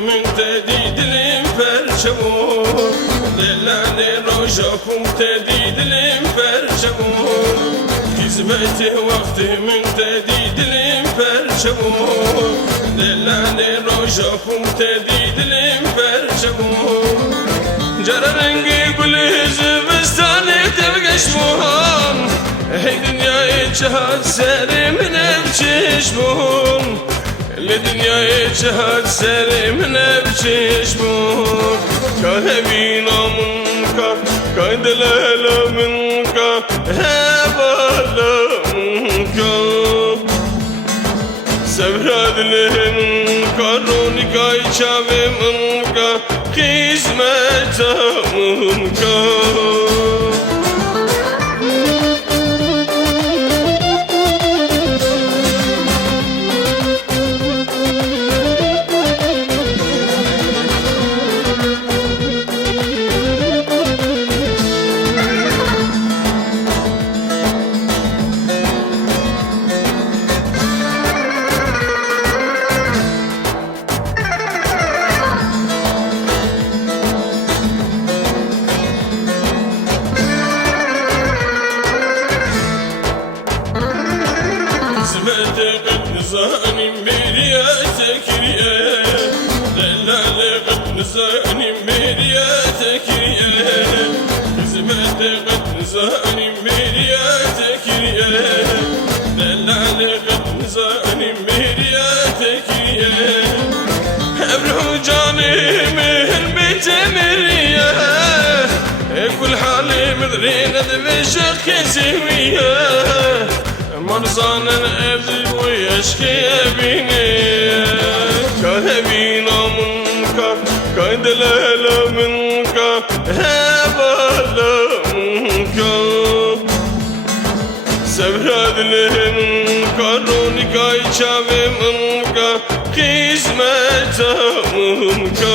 vaktimin dedi dilim perçemur Lelani rojakum dedi dilim perçemur Hizmeti vaktimin dedi dilim perçemur Lelani rojakum dedi dilim perçemur Cara rengi gülü zübüstani devgeç muhan Hey dünyayı cihat serimin evçiş muhun Le dünyayı cihat serimin evçiş muhun Kahebi namun ka kaydelelamın ka Hebalamın ka Sevradilimin ka Ronikay çavimin ka Hizmetamın ka Hizmete zanim biriye tekriye Delale zanim biriye tekriye Hizmete zanim biriye tekriye Delale zanim biriye tekriye Ebru canimir bitemiriye Kul hali midrine de şık zimiye Marzanın evli bu yaşkıya bini Kahebi namun ka Kaydelelamin ka Hebalamin ka Sevradilimin ka Ronikay çavimin ka Hizmetamın ka